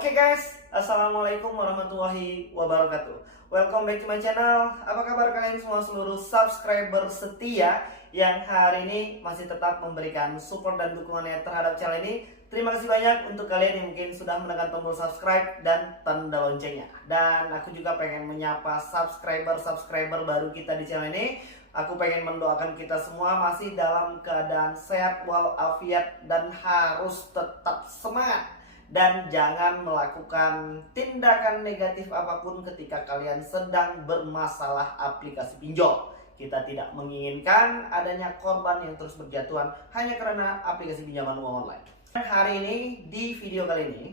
Oke guys, Assalamualaikum warahmatullahi wabarakatuh. Welcome back to my channel. Apa kabar kalian semua seluruh subscriber setia yang hari ini masih tetap memberikan support dan dukungannya terhadap channel ini. Terima kasih banyak untuk kalian yang mungkin sudah menekan tombol subscribe dan tanda loncengnya. Dan aku juga pengen menyapa subscriber baru kita di channel ini. Aku pengen mendoakan kita semua masih dalam keadaan sehat walafiat dan harus tetap semangat. Dan jangan melakukan tindakan negatif apapun ketika kalian sedang bermasalah aplikasi pinjol. Kita tidak menginginkan adanya korban yang terus berjatuhan hanya karena aplikasi pinjaman uang online. Hari ini, di video kali ini,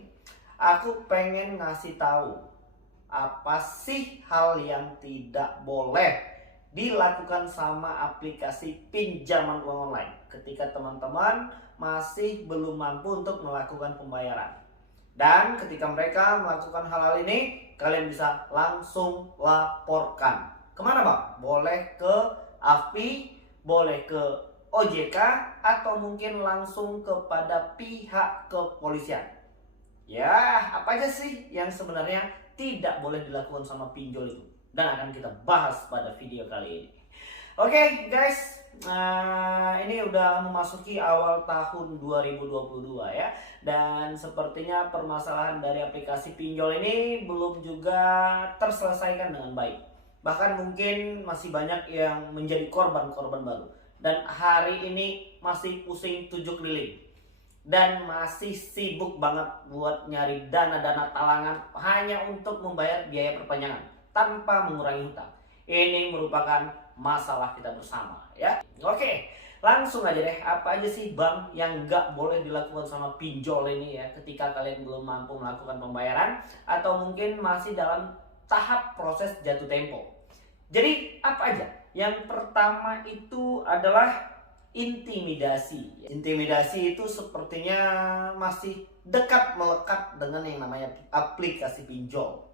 aku pengen ngasih tahu apa sih hal yang tidak boleh dilakukan sama aplikasi pinjaman uang online ketika teman-teman masih belum mampu untuk melakukan pembayaran. Dan ketika mereka melakukan hal-hal ini, kalian bisa langsung laporkan. Kemana Bang? Boleh ke AFPI, boleh ke OJK, atau mungkin langsung kepada pihak kepolisian. Ya, apa aja sih yang sebenarnya tidak boleh dilakukan sama pinjol itu? Dan akan kita bahas pada video kali ini. Oke guys, ini udah memasuki awal tahun 2022 ya. Dan sepertinya permasalahan dari aplikasi pinjol ini belum juga terselesaikan dengan baik. Bahkan mungkin masih banyak yang menjadi korban-korban baru. Dan hari ini masih pusing 7 keliling. Dan masih sibuk banget buat nyari dana-dana talangan hanya untuk membayar biaya perpanjangan tanpa mengurangi hutang. Ini merupakan masalah kita bersama ya. Oke, langsung aja deh, apa aja sih Bang yang nggak boleh dilakukan sama pinjol ini ya ketika kalian belum mampu melakukan pembayaran atau mungkin masih dalam tahap proses jatuh tempo. Jadi apa aja? Yang pertama itu adalah intimidasi. Intimidasi itu sepertinya masih dekat melekat dengan yang namanya aplikasi pinjol.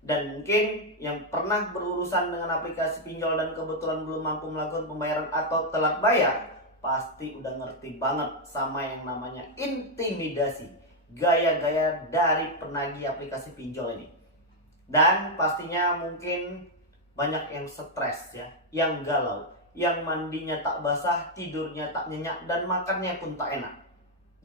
Dan mungkin yang pernah berurusan dengan aplikasi pinjol dan kebetulan belum mampu melakukan pembayaran atau telat bayar, pasti udah ngerti banget sama yang namanya intimidasi, gaya-gaya dari penagih aplikasi pinjol ini. Dan pastinya mungkin banyak yang stres ya, yang galau, yang mandinya tak basah, tidurnya tak nyenyak, dan makannya pun tak enak.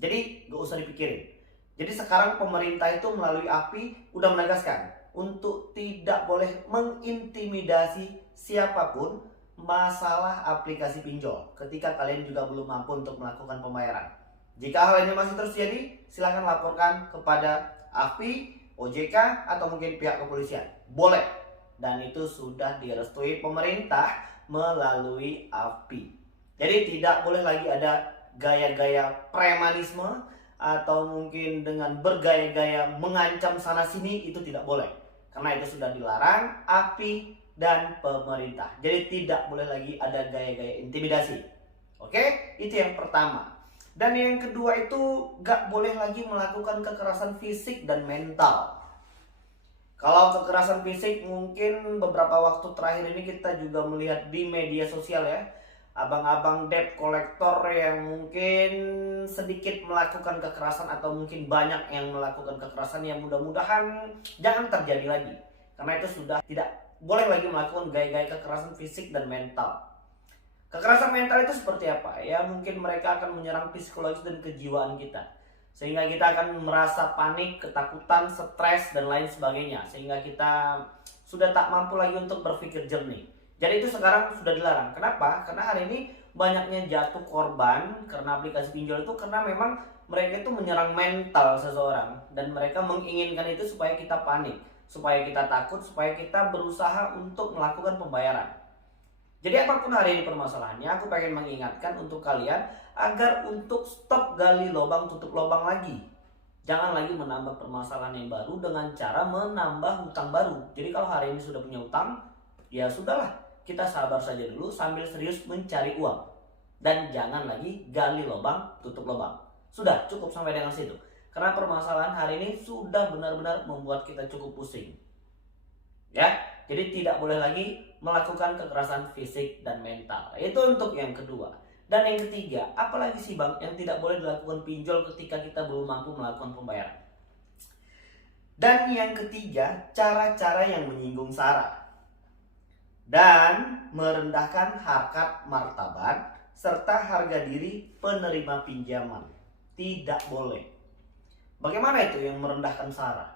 Jadi gak usah dipikirin. Jadi sekarang pemerintah itu melalui AFPI udah menegaskan untuk tidak boleh mengintimidasi siapapun masalah aplikasi pinjol ketika kalian juga belum mampu untuk melakukan pembayaran. Jika hal ini masih terus jadi, silahkan laporkan kepada AFPI, OJK, atau mungkin pihak kepolisian. Boleh. Dan itu sudah direstui pemerintah melalui AFPI. Jadi tidak boleh lagi ada gaya-gaya premanisme atau mungkin dengan bergaya-gaya mengancam sana sini, itu tidak boleh. Karena itu sudah dilarang AFPI dan pemerintah. Jadi tidak boleh lagi ada gaya-gaya intimidasi. Oke, itu yang pertama. Dan yang kedua itu gak boleh lagi melakukan kekerasan fisik dan mental. Kalau kekerasan fisik mungkin beberapa waktu terakhir ini kita juga melihat di media sosial ya. Abang-abang debt collector yang mungkin sedikit melakukan kekerasan atau mungkin banyak yang melakukan kekerasan, yang mudah-mudahan jangan terjadi lagi. Karena itu sudah tidak boleh lagi melakukan gaya-gaya kekerasan fisik dan mental. Kekerasan mental itu seperti apa? Ya mungkin mereka akan menyerang psikologis dan kejiwaan kita. Sehingga kita akan merasa panik, ketakutan, stres, dan lain sebagainya. Sehingga kita sudah tak mampu lagi untuk berpikir jernih. Jadi itu sekarang sudah dilarang. Kenapa? Karena hari ini banyaknya jatuh korban karena aplikasi pinjol itu karena memang mereka itu menyerang mental seseorang. Dan mereka menginginkan itu supaya kita panik, supaya kita takut, supaya kita berusaha untuk melakukan pembayaran. Jadi apapun hari ini permasalahannya, aku pengen mengingatkan untuk kalian agar untuk stop gali lubang tutup lubang lagi. Jangan lagi menambah permasalahan yang baru dengan cara menambah hutang baru. Jadi kalau hari ini sudah punya hutang, ya sudahlah, kita sabar saja dulu sambil serius mencari uang. Dan jangan lagi gali lubang tutup lubang. Sudah, cukup sampai dengan situ. Karena permasalahan hari ini sudah benar-benar membuat kita cukup pusing. Ya, jadi tidak boleh lagi melakukan kekerasan fisik dan mental. Itu untuk yang kedua. Dan yang ketiga, apalagi sih Bang yang tidak boleh dilakukan pinjol ketika kita belum mampu melakukan pembayaran? Dan yang ketiga, cara-cara yang menyinggung SARA dan merendahkan harkat martabat serta harga diri penerima pinjaman. Tidak boleh. Bagaimana itu yang merendahkan SARA?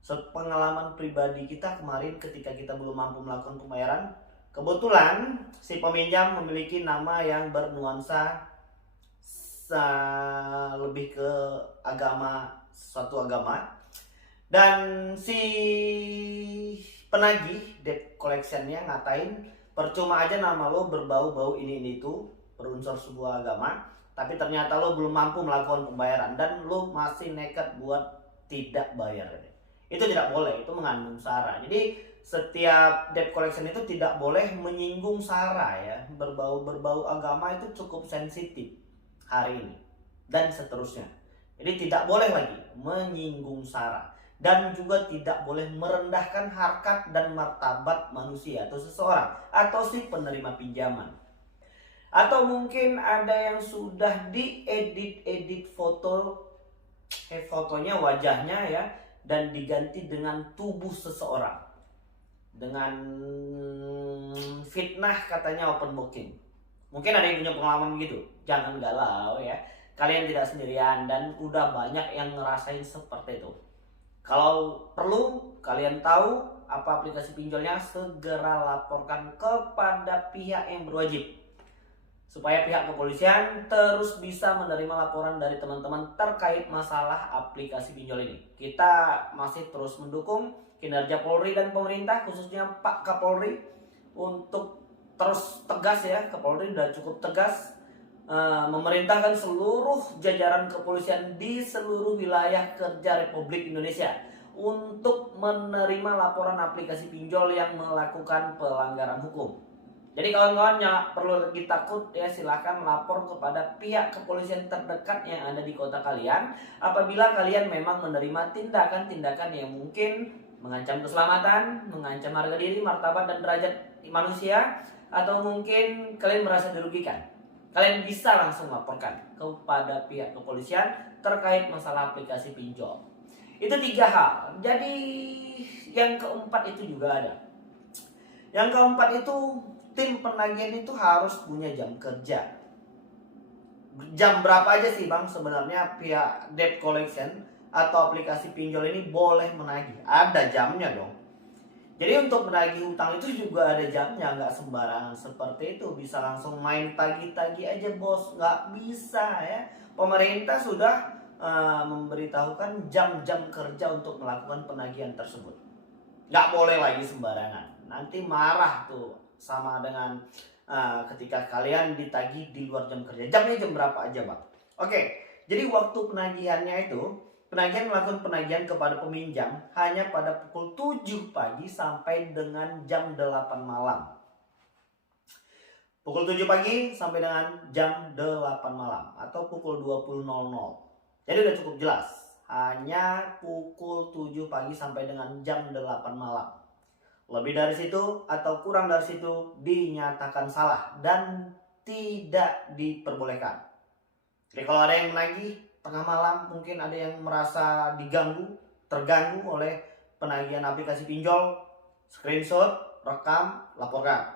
Sepengalaman pribadi kita kemarin ketika kita belum mampu melakukan pembayaran, kebetulan si peminjam memiliki nama yang bernuansa lebih ke agama, suatu agama, dan si penagih debt collectionnya ngatain percuma aja nama lo berbau-bau ini itu berunsur sebuah agama, tapi ternyata lo belum mampu melakukan pembayaran dan lo masih nekat buat tidak bayar. Itu tidak boleh, itu mengandung SARA. Jadi setiap debt collection itu tidak boleh menyinggung SARA ya. Berbau agama itu cukup sensitif hari ini dan seterusnya. Jadi tidak boleh lagi menyinggung SARA dan juga tidak boleh merendahkan harkat dan martabat manusia atau seseorang atau si penerima pinjaman. Atau mungkin ada yang sudah diedit fotonya, wajahnya ya, dan diganti dengan tubuh seseorang dengan fitnah katanya open booking. Mungkin ada yang punya pengalaman begitu. Jangan galau ya, kalian tidak sendirian dan udah banyak yang ngerasain seperti itu. Kalau perlu kalian tahu apa aplikasi pinjolnya, segera laporkan kepada pihak yang berwajib supaya pihak kepolisian terus bisa menerima laporan dari teman-teman terkait masalah aplikasi pinjol ini. Kita masih terus mendukung kinerja Polri dan pemerintah, khususnya Pak Kapolri, untuk terus tegas ya. Kapolri sudah cukup tegas memerintahkan seluruh jajaran kepolisian di seluruh wilayah kerja Republik Indonesia untuk menerima laporan aplikasi pinjol yang melakukan pelanggaran hukum. Jadi kawan-kawan jangan perlu lagi takut ya, silahkan lapor kepada pihak kepolisian terdekat yang ada di kota kalian apabila kalian memang menerima tindakan-tindakan yang mungkin mengancam keselamatan, mengancam harga diri, martabat dan derajat manusia, atau mungkin kalian merasa dirugikan. Kalian bisa langsung laporkan kepada pihak kepolisian terkait masalah aplikasi pinjol. Itu 3 hal. Jadi yang keempat itu juga ada. Yang keempat itu, tim penagihan itu harus punya jam kerja. Jam berapa aja sih bang sebenarnya pihak debt collection atau aplikasi pinjol ini boleh menagih? Ada jamnya dong. Jadi untuk menagih hutang itu juga ada jamnya, nggak sembarangan seperti itu bisa langsung main tagih-tagih aja bos, nggak bisa ya. Pemerintah sudah memberitahukan jam-jam kerja untuk melakukan penagihan tersebut. Nggak boleh lagi sembarangan, nanti marah tuh sama dengan ketika kalian ditagih di luar jam kerja. Jamnya jam berapa aja bang? Oke, jadi waktu penagihannya itu, penagihan melakukan penagihan kepada peminjam hanya pada pukul 7 pagi sampai dengan jam 8 malam. Pukul 7 pagi sampai dengan jam 8 malam atau pukul 20.00. Jadi udah cukup jelas, hanya pukul 7 pagi sampai dengan jam 8 malam. Lebih dari situ atau kurang dari situ dinyatakan salah dan tidak diperbolehkan. Jadi kalau ada yang menagih tengah malam, mungkin ada yang merasa terganggu oleh penagihan aplikasi pinjol, screenshot, rekam, laporkan.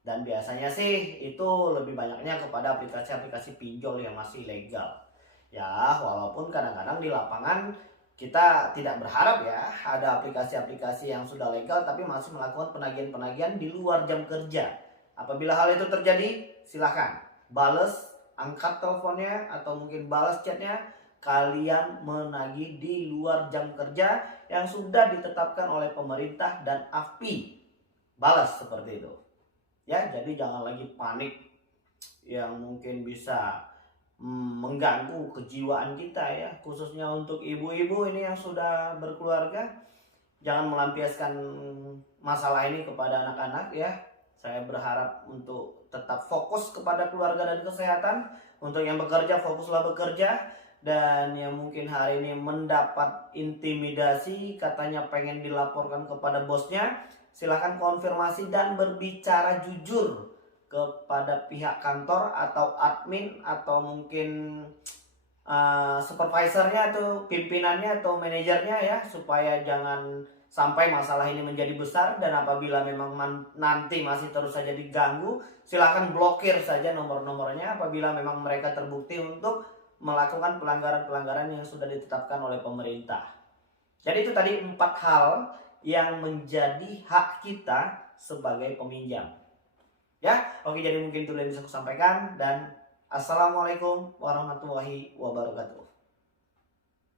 Dan biasanya sih itu lebih banyaknya kepada aplikasi-aplikasi pinjol yang masih legal. Ya, walaupun kadang-kadang di lapangan kita tidak berharap ya ada aplikasi-aplikasi yang sudah legal tapi masih melakukan penagihan-penagihan di luar jam kerja. Apabila hal itu terjadi, silahkan bales, angkat teleponnya atau mungkin balas chatnya. Kalian menagih di luar jam kerja yang sudah ditetapkan oleh pemerintah dan AFPI. Balas seperti itu. Ya, jadi jangan lagi panik yang mungkin bisa mengganggu kejiwaan kita ya, khususnya untuk ibu-ibu ini yang sudah berkeluarga. Jangan melampiaskan masalah ini kepada anak-anak ya. Saya berharap untuk tetap fokus kepada keluarga dan kesehatan. Untuk yang bekerja, fokuslah bekerja. Dan yang mungkin hari ini mendapat intimidasi, katanya pengen dilaporkan kepada bosnya, silahkan konfirmasi dan berbicara jujur kepada pihak kantor atau admin atau mungkin supervisornya atau pimpinannya atau manajernya ya, supaya jangan sampai masalah ini menjadi besar. Dan apabila memang nanti masih terus saja diganggu, silahkan blokir saja nomor-nomornya apabila memang mereka terbukti untuk melakukan pelanggaran-pelanggaran yang sudah ditetapkan oleh pemerintah. Jadi itu tadi 4 hal yang menjadi hak kita sebagai peminjam. Ya, oke, jadi mungkin itu yang bisa aku sampaikan, dan assalamualaikum warahmatullahi wabarakatuh.